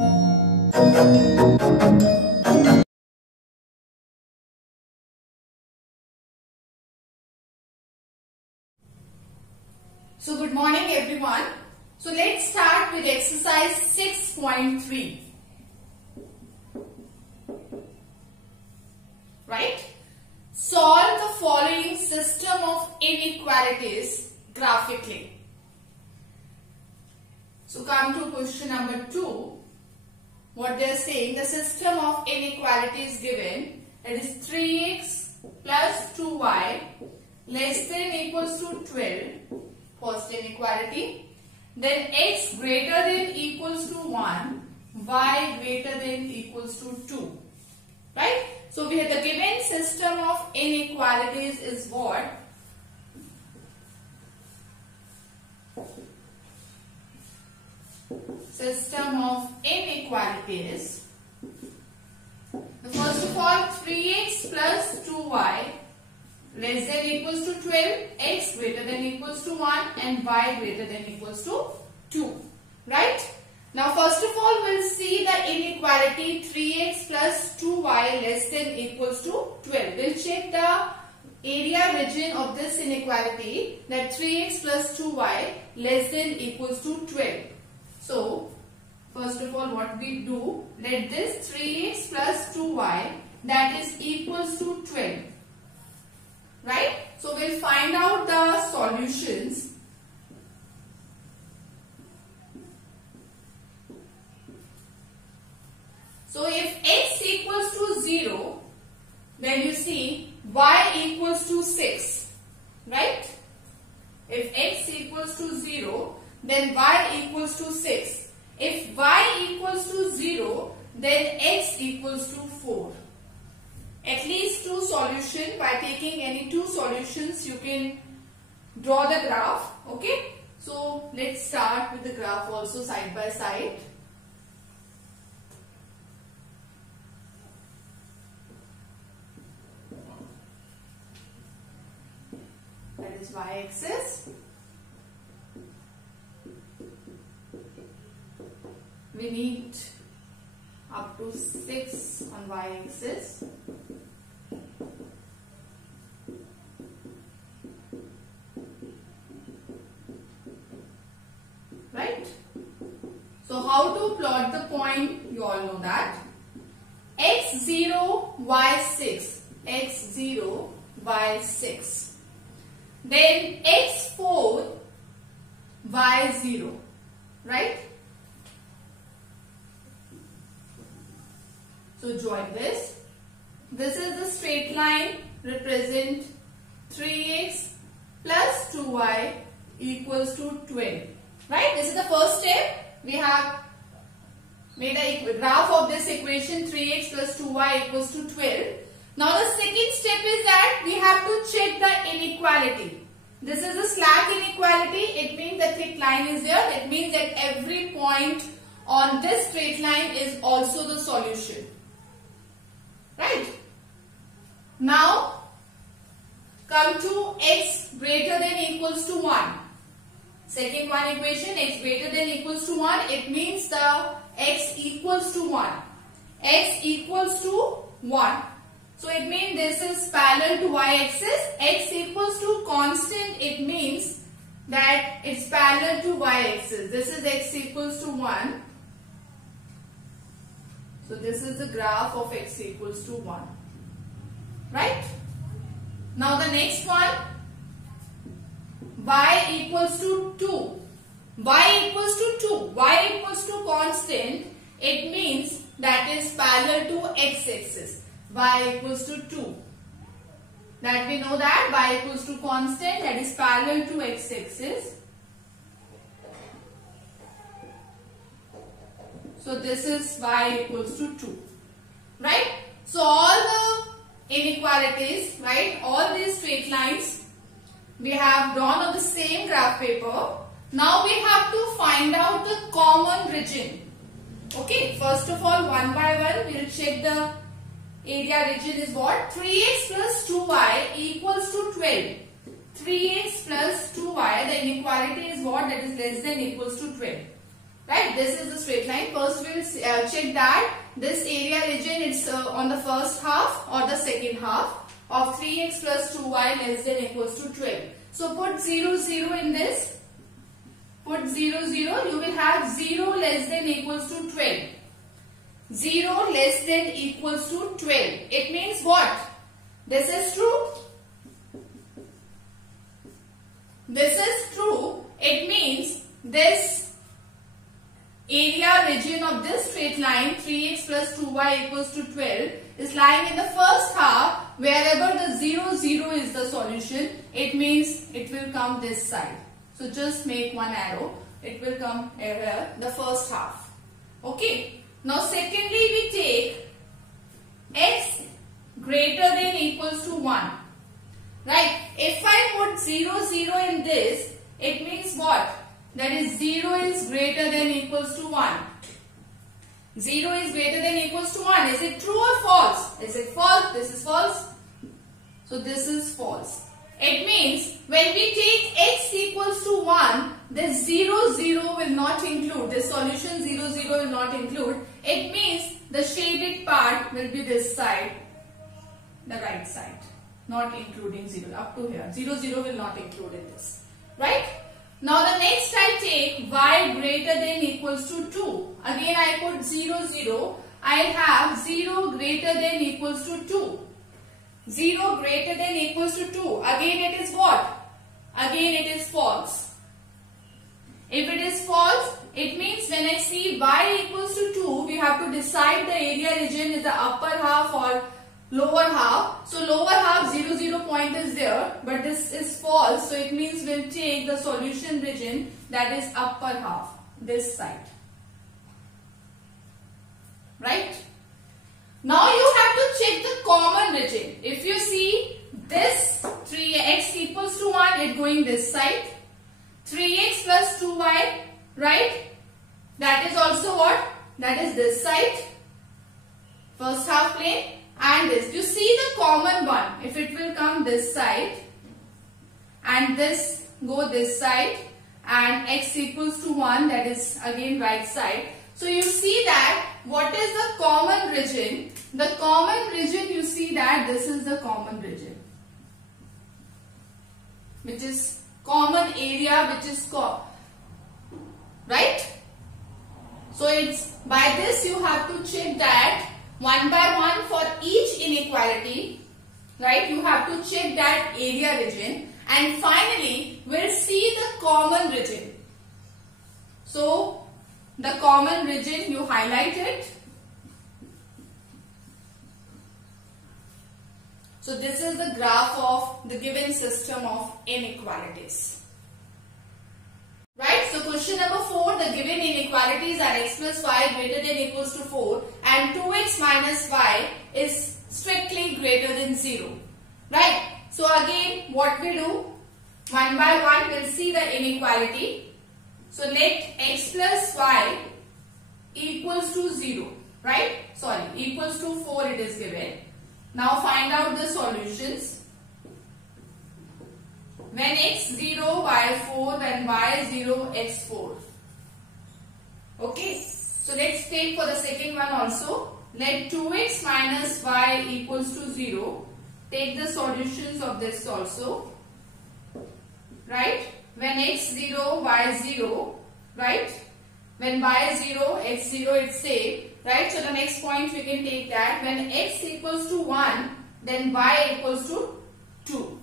So good morning everyone. So let's start with exercise 6.3. Right? Solve the following system of inequalities graphically. So come to question number 2. What they are saying, the system of inequalities given, that is 3x plus 2y less than equals to 12. First inequality. Then x greater than equals to 1, y greater than equals to 2. Right? So we have the given system of inequalities is what? System of inequalities. First of all, 3x plus 2y less than equals to 12, x greater than equals to 1 and y greater than equals to 2. Right? Now first of all we'll see the inequality 3x plus 2y less than equals to 12. We'll check the area region of this inequality, that 3x plus 2y less than equals to 12. So first of all what we do, let this 3x plus 2y that is equals to 12. Right? So we'll find out the solutions. So if x equals to 0, then you see y equals to 6. Right? If x equals to 0, then y equals to 6. If y equals to 0, then x equals to 4. At least two solutions. By taking any two solutions you can draw the graph. Okay. So let's start with the graph also side by side. That is y-axis. We need up to 6 on y-axis. Right? So how to plot the point? You all know that. x0, y6. x0, y6. Then x4, y0. Right? So join this. This is the straight line represent 3x plus 2y equals to 12. Right? This is the first step. We have made a graph of this equation 3x plus 2y equals to 12. Now the second step is that we have to check the inequality. This is a slack inequality. It means the thick line is there. It means that every point on this straight line is also the solution. Right? Now come to x greater than equals to 1. Second one equation, x greater than equals to 1. It means the x equals to 1. X equals to 1. So it means this is parallel to y-axis. X equals to constant. It means that it's parallel to y-axis. This is x equals to 1. So this is the graph of x equals to 1. Right? Now the next one, y equals to 2. Y equals to 2. Y equals to constant. It means that is parallel to x-axis. Y equals to 2. That we know that y equals to constant, that is parallel to x-axis. So this is y equals to 2. Right? So all the inequalities, right, all these straight lines we have drawn on the same graph paper. Now we have to find out the common region. Okay, first of all, one by one we will check the area region is what? 3x plus 2y equals to 12. 3x plus 2y, the inequality is what? That is less than equals to 12. right? This is the straight line. First we will check that this area region is on the first half or the second half of 3x plus 2y less than equals to 12. So put 0, 0 in this. Put 0, 0. You will have 0 less than equals to 12. 0 less than equals to 12. It means what? This is true. This is true. It means this area region of this straight line 3x plus 2y equals to 12 is lying in the first half. Wherever the 0, 0 is the solution, it means it will come this side. So just make one arrow. It will come here, the first half. Okay. Now secondly we take x greater than equals to 1. Right. If I put 0, 0 in this, it means what? That is 0 is greater than equals to 1. 0 is greater than equals to 1. Is it true or false? Is it false? This is false. So this is false. It means when we take x equals to 1, this 0, 0 will not include. This solution 0, 0 will not include. It means the shaded part will be this side, the right side. Not including 0 up to here. 0, 0 will not include in this. Right? Now the next I take y greater than equals to 2. Again I put 0, 0. I have 0 greater than equals to 2. 0 greater than equals to 2. Again it is what? Again it is false. If it is false, it means when I see y equals to 2, we have to decide the area region is the upper half or lower half. So lower half 0, 0 point is there, but this is false. So it means we'll take the solution region that is upper half, this side. Right? Now you have to check the common region. If you see this 3x equals to 1, it going this side. 3x plus 2y, right? That is also what? That is this side. First half plane. And this, you see the common one, if it will come this side and this go this side and x equals to 1, that is again right side. So you see that what is the common region? The common region, you see that this is the common region, which is common area, which is right? So it's by this you have to check that one by one for each inequality, right? You have to check that area region, and finally we'll see the common region. So the common region, you highlight it. So this is the graph of the given system of inequalities. Right, so question number 4, the given inequalities are x plus y greater than equals to 4 and 2x minus y is strictly greater than 0. Right, so again what we do, one by one we'll see the inequality. So let x plus y equals to 0, right, sorry, equals to 4 it is given. Now find out the solutions. When x 0, y 4, when y 0, x 4. Okay. So let's take for the second one also. Let 2x minus y equals to 0. Take the solutions of this also. Right. When x 0, y 0. Right. When y 0, x 0, it's same. Right. So the next point we can take that. When x equals to 1, then y equals to 2.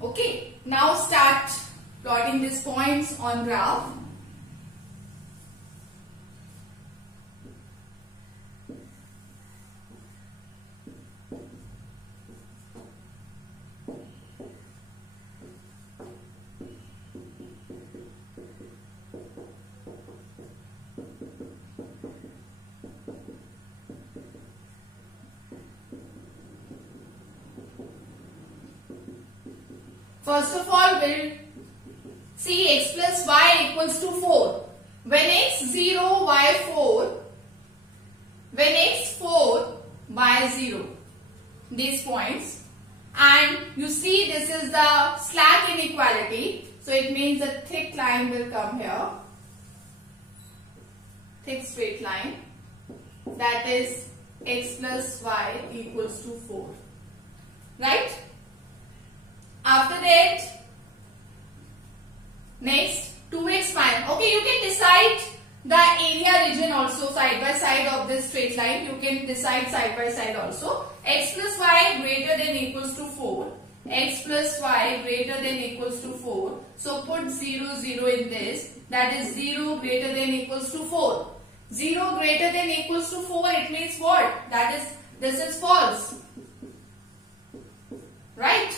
Okay, now start plotting these points on graph. First of all, we'll see x plus y equals to 4. When x 0, y 4. When x 4, y 0. These points. And you see this is the slack inequality. So it means a thick line will come here. thick straight line, that is x plus y equals to 4. Right? After that, next 2x minus. Okay, you can decide the area region also side by side of this straight line. You can decide side by side also. X plus y greater than equals to 4. X plus y greater than equals to 4. So put 0, 0 in this. That is 0 greater than equals to 4. 0 greater than equals to 4, it means what? That is, this is false. Right?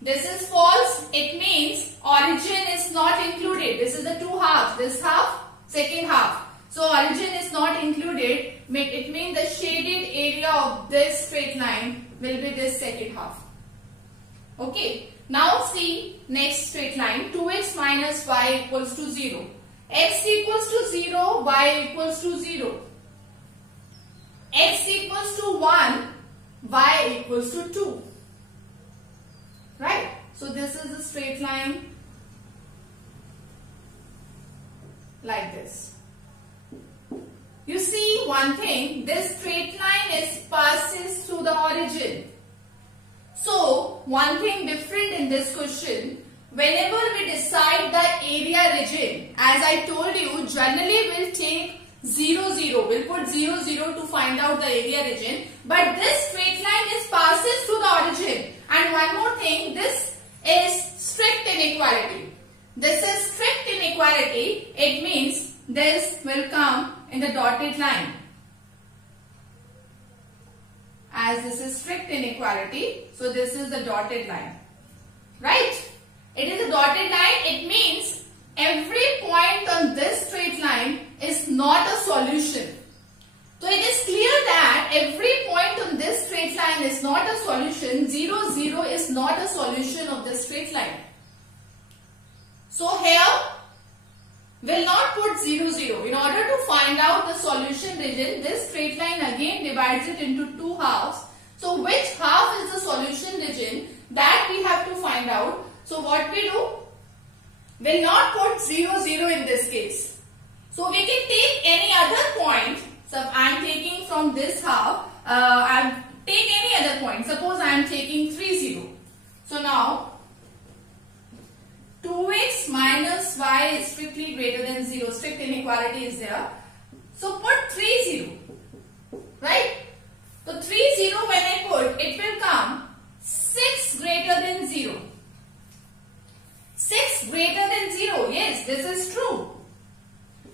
This is false. It means origin is not included. This is the two halves. This half, second half. So origin is not included. It means the shaded area of this straight line will be this second half. Okay. Now see next straight line. 2x minus y equals to 0. X equals to 0, y equals to 0. X equals to 1, y equals to 2. Right? So this is a straight line like this. You see one thing, this straight line passes through the origin. So one thing different in this question, whenever we decide the area region, as I told you, generally we'll take 0, 0. We'll put 0, 0 to find out the area region. But this straight line passes through the origin. And one more thing, this is strict inequality. This is strict inequality. It means this will come in the dotted line. As this is strict inequality, so this is the dotted line. Right? It is a dotted line. It means every point on this straight line is not a solution. So it is clear that every point on this straight line is not a solution. 0, 0 is not a solution of the straight line. So here, we'll not put 0, 0. In order to find out the solution region, this straight line again divides it into two halves. So which half is the solution region, that we have to find out. So what we do? We'll not put 0, 0 in this case. So we can take any other point. So I am taking from this half, take any other point. Suppose I am taking 3, 0. So now 2x minus y is strictly greater than 0. Strict inequality is there. So put 3, 0. Right? So 3, 0 when I put, it will come 6 greater than 0. 6 greater than 0. Yes, this is true.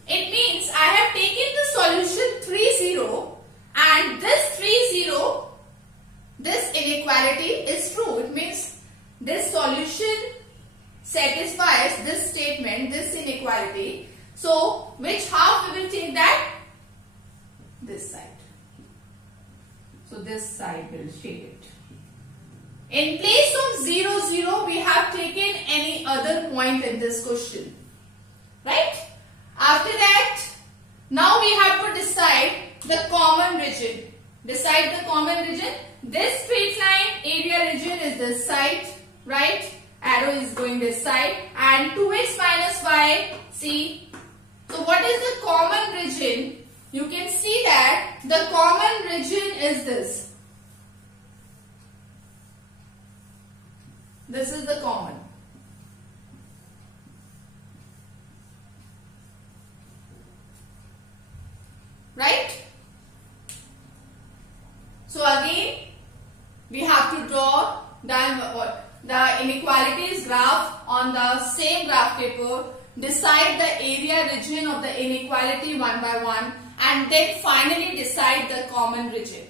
It means I have taken the solution 3, 0 and this 3, 0, this inequality is true. It means this solution satisfies this statement, this inequality. So which half we will take that? This side. So this side will shade it. In place of 0, 0, we have taken any other point in this question. Right? After that, now we have to decide the common region. Decide the common region. This straight line area region is this side, right? Arrow is going this side. And 2x minus y, see. So what is the common region? You can see that the common region is this. This is the common. Right? So again, we have to draw the inequalities graph on the same graph paper, decide the area region of the inequality one by one, and then finally decide the common region.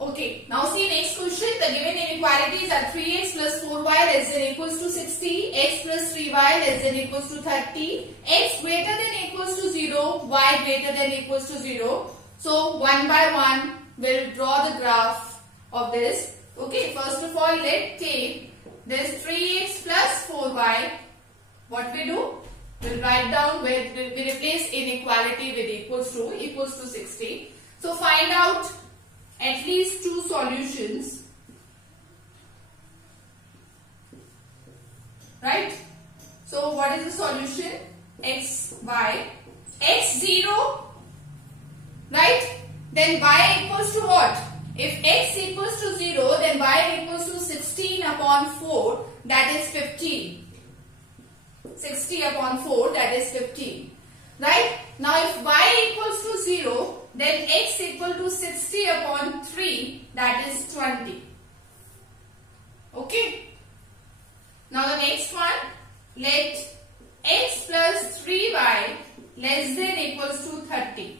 Okay, now see next question. The given inequalities are 3x plus 4y less than equals to 60, x plus 3y less than equals to 30, x greater than equals to 0, y greater than equals to 0. So one by one we'll draw the graph of this. Okay, first of all let's take this 3x plus 4y. What we do? We'll write down where we replace inequality with equals to 60. So find out at least two solutions, right? So what is the solution? X, y. x0, right? Then y equals to what? If x equals to 0, then y equals to 16 upon 4, that is 15. 60 upon 4, that is 15. Right? Now if y equals to 0, then x equal to 60 upon 3, that is 20. Okay? Now the next one, let x plus 3y less than equals to 30.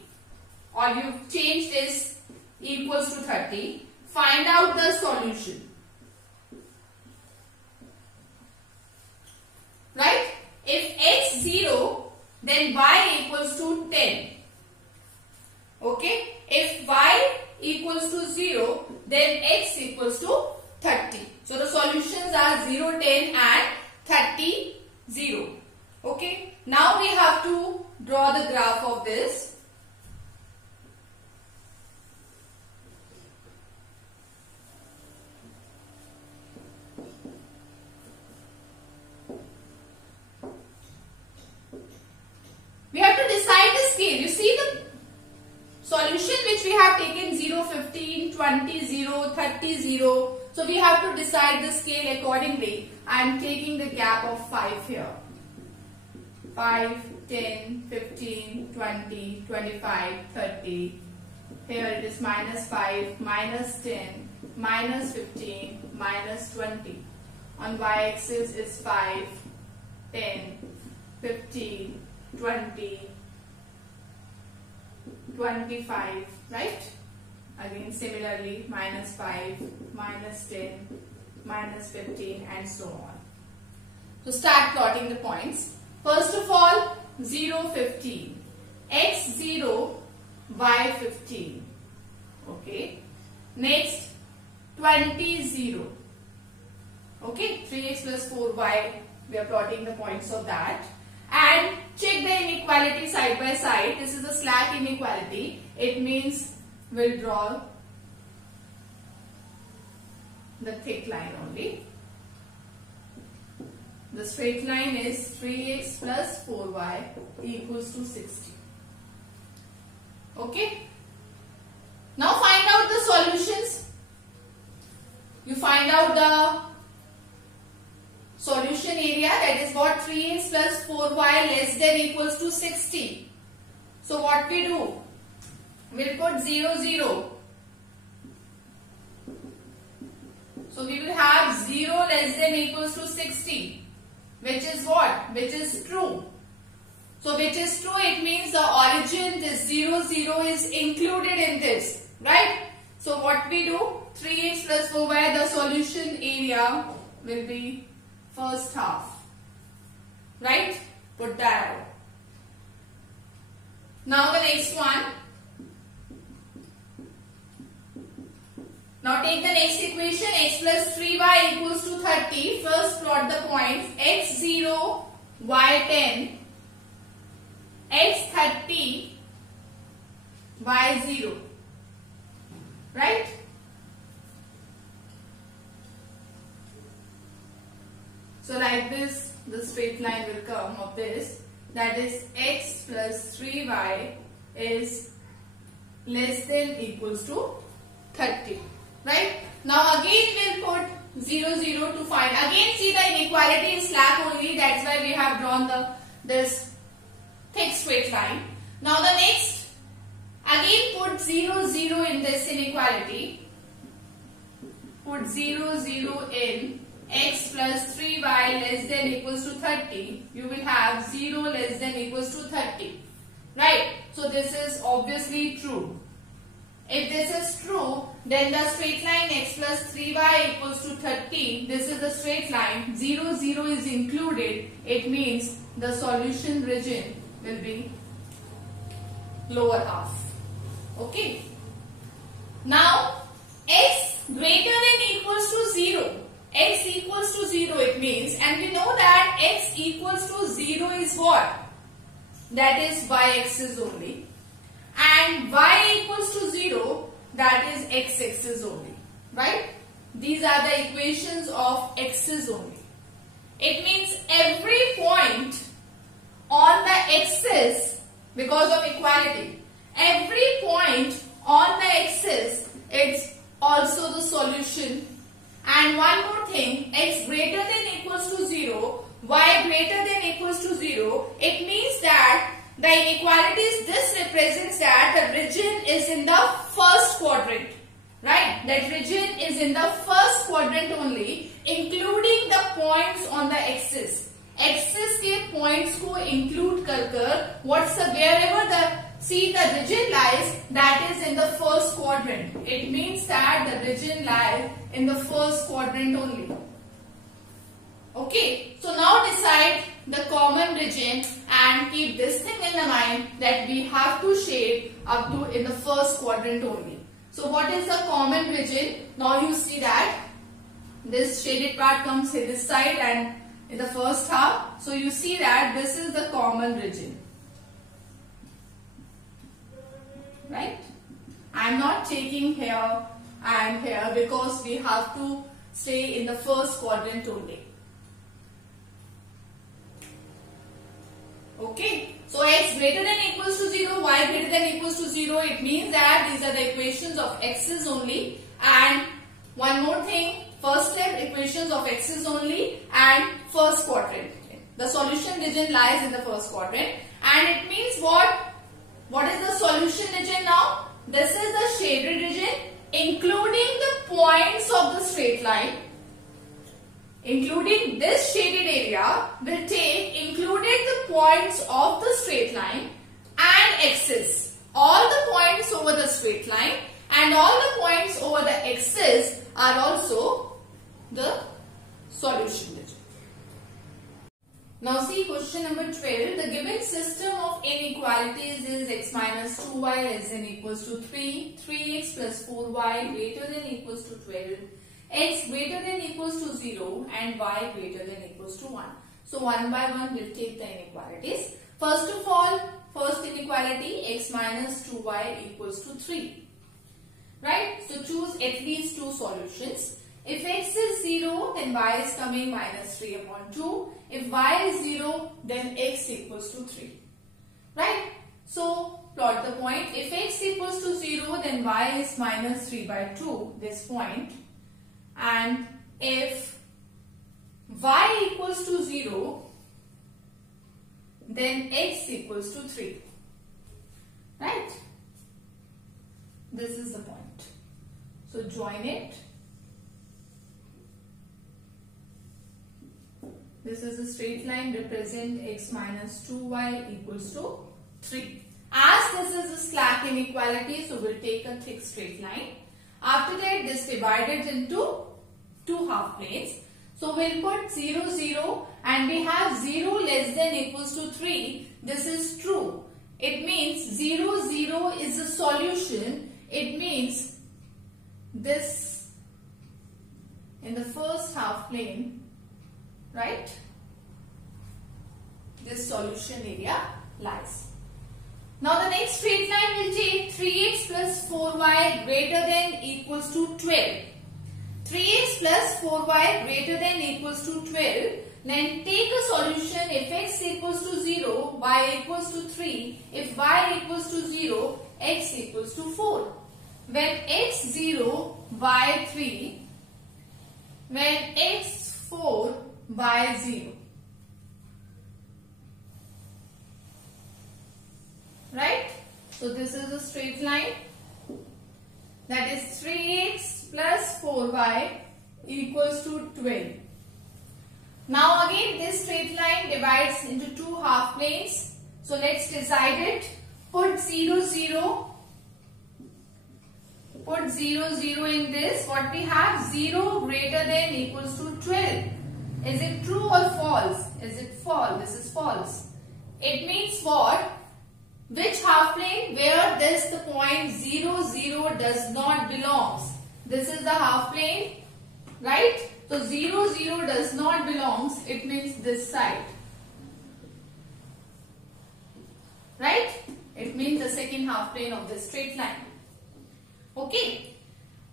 Or you change this equals to 30. Find out the solution. Right? If x 0, then y equals to 10. Okay? If y equals to 0, then x equals to 30. So the solutions are 0, 10 and 30, 0. Okay? Now we have to draw the graph of this. We have to decide the scale. You see the solution which we have taken 0, 15, 20, 0, 30, 0. So we have to decide the scale accordingly. I am taking the gap of 5 here. 5, 10, 15, 20, 25, 30. Here it is minus 5, minus 10, minus 15, minus 20. On y-axis is 5, 10, 15, 20, 25, right? Again similarly minus 5, minus 10, minus 15 and so on. So start plotting the points. First of all 0, 15, x 0, y 15. Okay. Next 20, 0. Okay. 3x plus 4y, we are plotting the points of that. And check the inequality side by side. This is the slack inequality. It means we'll draw the thick line only. The straight line is 3x plus 4y equals to 60. Okay. Now find out the solutions. You find out the solution area, that is what, 3x plus 4y less than equals to 60. So what we do? We'll put 0, 0. So we will have 0 less than equals to 60. Which is what? Which is true. So which is true, it means the origin, this 0, 0 is included in this. Right? So what we do? 3x plus 4y, the solution area will be first half. Right? Put the arrow. Now the next one. Now take the next equation, x plus 3y equals to 30. First plot the points x 0, y 10, x 30, y 0. Right? So like this, the straight line will come of this. That is x plus 3y is less than equals to 30. Right? Now again we'll put 0, 0 to find. Again see the inequality is slack only. That's why we have drawn this thick straight line. Now the next, again put 0, 0 in this inequality. Put 0, 0 in x plus 3y less than equals to 30. You will have 0 less than equals to 30. Right? So this is obviously true. If this is true, then the straight line x plus 3y equals to 30. This is the straight line. 0, 0 is included. It means the solution region will be lower half. Okay. Now, x greater than equals to 0. X equals to 0 it means, and we know that x equals to 0 is what? That is y-axis only. And y equals to 0, that is x-axis only. Right? These are the equations of x's only. It means every point on the axis because of equality. Every point on the axis, it's also the solution. And one more thing, x greater than equals to 0, y greater than equals to 0, it means that the inequalities, this represents that the region is in the first quadrant. Right? That region is in the first quadrant only, including the points on the axis. Axis के points को include कर wherever the region lies, that is in the first quadrant. It means that the region lies in the first quadrant only. Okay, so now decide the common region and keep this thing in the mind that we have to shade up to in the first quadrant only. So what is the common region? Now you see that this shaded part comes in this side and in the first half. So you see that this is the common region. Right? I am not taking here and here because we have to stay in the first quadrant only. Okay. So x greater than equals to 0, y greater than equals to 0. It means that these are the equations of x's only. And one more thing. First step, equations of x's only and first quadrant. The solution region lies in the first quadrant. And it means what? What is the solution region now? This is the shaded region including the points of the straight line. Including this shaded area will take included the points of the straight line and axis. All the points over the straight line and all the points over the axis are also the solution region. Now see question number 12. The given system of inequalities is x minus 2y less than equals to 3, 3x plus 4y greater than equals to 12, x greater than equals to 0 and y greater than equals to 1. So one by one we'll take the inequalities. First of all, first inequality, x minus 2y equals to 3. Right? So choose at least two solutions. If x is 0, then y is coming minus 3 upon 2. If y is 0, then x equals to 3. Right? So plot the point. If x equals to 0, then y is minus 3 by 2, this point. And if y equals to 0, then x equals to 3. Right? This is the point. So join it. This is a straight line, represent x minus 2y equals to 3. As this is a slack inequality, so we'll take a thick straight line. After that, this divided into two half planes. So we'll put 0, 0 and we have 0 less than equals to 3. This is true. It means 0, 0 is a solution. It means this in the first half plane, right? This solution area lies. Now the next straight line will take 3x plus 4y greater than equals to 12. 3x plus 4y greater than equals to 12. Then take a solution. If x equals to 0, y equals to 3. If y equals to 0, x equals to 4. When x 0, y 3. When x 4, y 0. Right? So this is a straight line. That is 3x plus 4y equals to 12. Now again this straight line divides into two half planes. So let's decide it. Put 0, 0. Put 0, 0 in this. What we have? 0 greater than equals to 12. Is it true or false? Is it false? This is false. It means what? Which half plane? Where this the point 0, 0 does not belongs. This is the half plane, right? So 0, 0 does not belongs. It means this side, right? It means the second half plane of the straight line. Okay.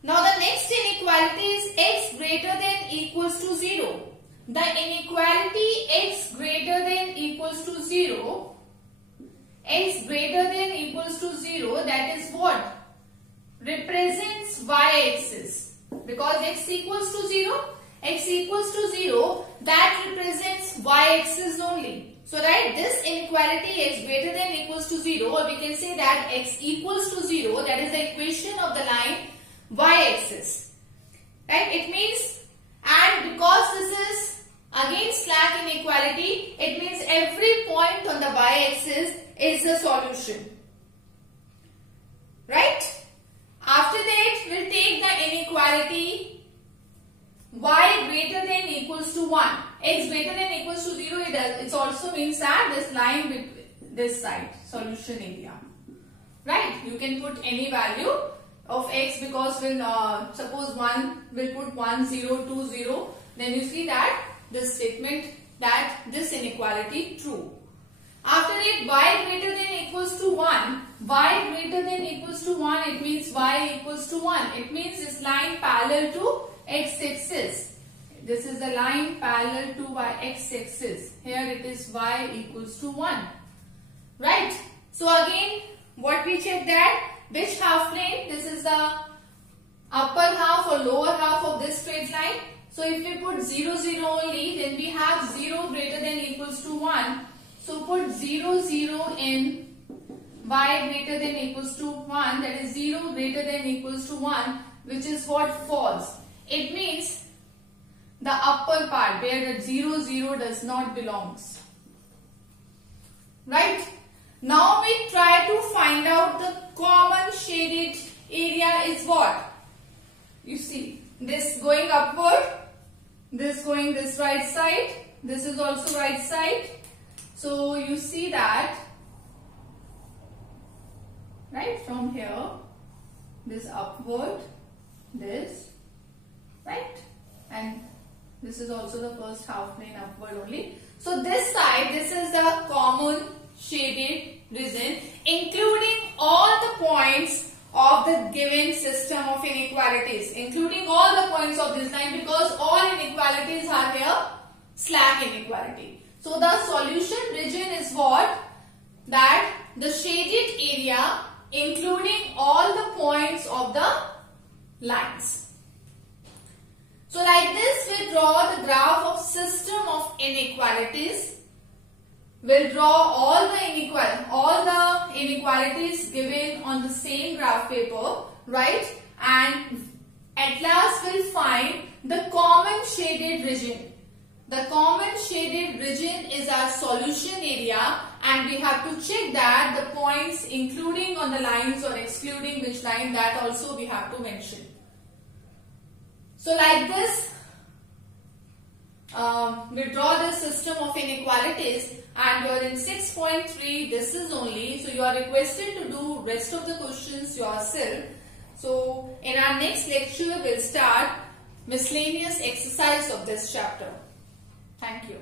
Now the next inequality is x greater than equals to 0. The inequality x greater than equals to 0 x greater than equals to 0, that is what? Represents y-axis. Because x equals to 0, that represents y-axis only. So write this inequality x greater than equals to 0, or we can say that x equals to 0, that is the equation of the line y-axis. Right? It means, and because this is again slack inequality, it means every point on the y-axis is the solution. Right? After that, we'll take the inequality y greater than equals to 1. X greater than equals to 0, it also means that this line with this side, solution area. Right? You can put any value of x, because when suppose 1 will put 1, 0, 2, 0, then you see that this statement, that this inequality true. After it, y greater than equals to 1, y greater than equals to 1, it means y equals to 1. It means this line parallel to x-axis. This is the line parallel to y-x-axis. Here it is y equals to 1. Right? So again, what we check that? Which half plane? This is the upper half or lower half of this straight line. So if we put 0, 0 only, then we have 0 greater than equals to 1. So put 0, 0 in y greater than equals to 1, that is 0 greater than equals to 1, which is what? False. It means the upper part where the 0, 0 does not belongs. Right? Now we try to find out the common shaded area is what? You see, this going upward, this going this right side, this is also right side. So you see that, right, from here, this upward, this, right, and this is also the first half plane upward only. So this side, this is the common shaded region, including all the points of the given system of inequalities, including all the points of this line, because all inequalities are here slack inequality. So the solution region is what? That the shaded area including all the points of the lines. So like this we draw the graph of system of inequalities. We'll draw all the inequalities given on the same graph paper, right? And at last we'll find the common shaded region. The common shaded region is our solution area, and we have to check that the points including on the lines or excluding which line, that also we have to mention. So like this, we draw the system of inequalities, and you are in 6.3, this is only, so you are requested to do rest of the questions yourself. So in our next lecture, we'll start miscellaneous exercise of this chapter. Thank you.